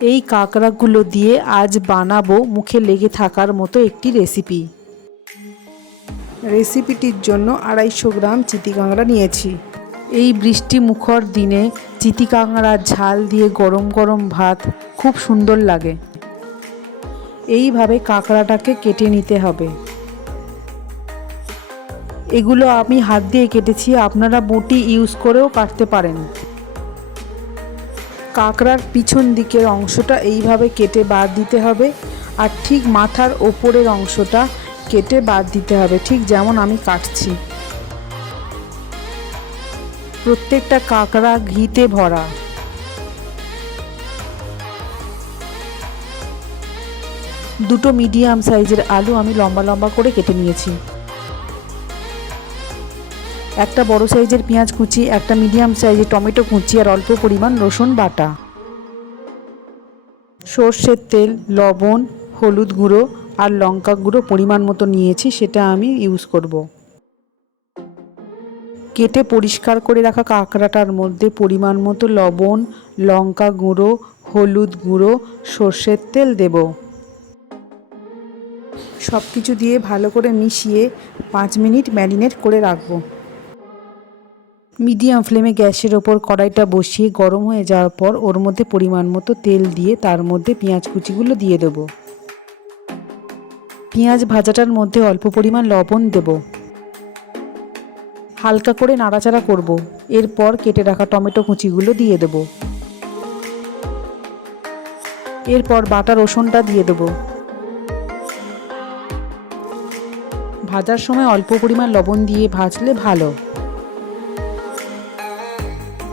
এই কাঁকড়াগুলো দিয়ে আজ বানাবো মুখে লেগে থাকার মতো একটি রেসিপি। রেসিপিটির জন্য 250 গ্রাম চিতি কাঁকড়া নিয়েছি। এই বৃষ্টি মুখর দিনে চিতি কাঁকড়ার ঝাল দিয়ে গরম গরম ভাত খুব সুন্দর লাগে। এইভাবে কাঁকড়াটাকে কেটে নিতে হবে। এগুলো আমি হাত দিয়ে কেটেছি, আপনারা বটি ইউজ করেও কাটতে পারেন। কাঁকড়ার পিছন দিকের অংশটা এইভাবে কেটে বাদ দিতে হবে, আর ঠিক মাথার ওপরের অংশটা কেটে বাদ দিতে হবে, ঠিক যেমন আমি কাটছি। প্রত্যেকটা কাঁকড়া ঘিতে ভরা। দুটো মিডিয়াম সাইজের আলু আমি লম্বা লম্বা করে কেটে নিয়েছি। একটা বড় সাইজের পেঁয়াজ কুচি, একটা মিডিয়াম সাইজের টমেটো কুচি, আর অল্প পরিমাণ রসুন বাটা। সর্ষের তেল, লবণ, হলুদ গুঁড়ো আর লঙ্কা গুঁড়ো পরিমাণ মতো নিয়েছি, সেটা আমি ইউজ করব। কেটে পরিষ্কার করে রাখা কাঁকড়াটার মধ্যে পরিমাণ মতো লবণ, লঙ্কা গুঁড়ো, হলুদ গুঁড়ো, সর্ষের তেল দেব। সব কিছু দিয়ে ভালো করে মিশিয়ে 5 মিনিট ম্যারিনেট করে রাখবো। মিডিয়াম ফ্লেমে গ্যাসের ওপর কড়াইটা বসিয়ে গরম হয়ে যাওয়ার পর ওর মধ্যে পরিমাণ মতো তেল দিয়ে তার মধ্যে পেঁয়াজ কুচিগুলো দিয়ে দেবো। পেঁয়াজ ভাজাটার মধ্যে অল্প পরিমাণ লবণ দেব। হালকা করে নাড়াচাড়া করব। এরপর কেটে রাখা টমেটো কুচিগুলো দিয়ে দেব। এরপর বাটা রসুনটা দিয়ে দেব। ভাজার সময় অল্প পরিমাণ লবণ দিয়ে ভাজলে ভালো।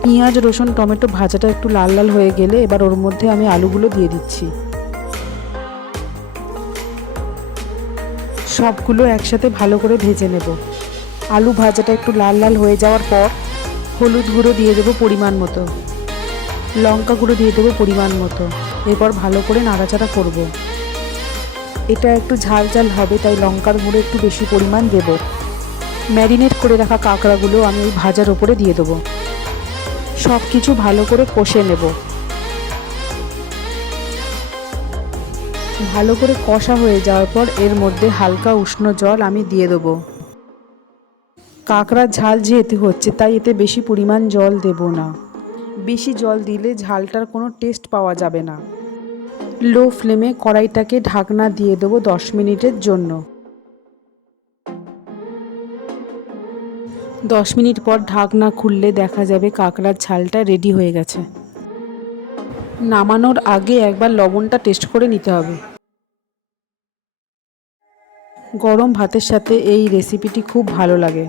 পেঁয়াজ, রসুন, টমেটো ভাজাটা একটু লাল লাল হয়ে গেলে এবার ওর মধ্যে আমি আলুগুলো দিয়ে দিচ্ছি। সবগুলো একসাথে ভালো করে ভেজে নেব। আলু ভাজাটা একটু লাল লাল হয়ে যাওয়ার পর হলুদ গুঁড়ো দিয়ে দেবো পরিমাণ মতো, লঙ্কা গুঁড়ো দিয়ে দেবো পরিমাণ মতো। এরপর ভালো করে নাড়াচাড়া করব। এটা একটু ঝাল ঝাল হবে, তাই লঙ্কার গুঁড়ো একটু বেশি পরিমাণ দেব। ম্যারিনেট করে রাখা কাঁকড়াগুলো আমি ওই ভাজার ওপরে দিয়ে দেবো। সব কিছু ভালো করে কষে নেব। ভালো করে কষা হয়ে যাওয়ার পর এর মধ্যে হালকা উষ্ণ জল আমি দিয়ে দেবো। কাঁকড়ার ঝাল যেহেতু হচ্ছে তাই এতে বেশি পরিমাণ জল দেব না। বেশি জল দিলে ঝালটার কোনো টেস্ট পাওয়া যাবে না। লো ফ্লেমে কড়াইটাকে ঢাকনা দিয়ে দেবো 10 মিনিটের জন্য। 10 মিনিট পর ঢাকনা খুললে দেখা যাবে কাঁকড়ার ঝালটা রেডি হয়ে গেছে। নামানোর আগে একবার লবণটা টেস্ট করে নিতে হবে। গরম ভাতের সাথে এই রেসিপিটি খুব ভালো লাগে।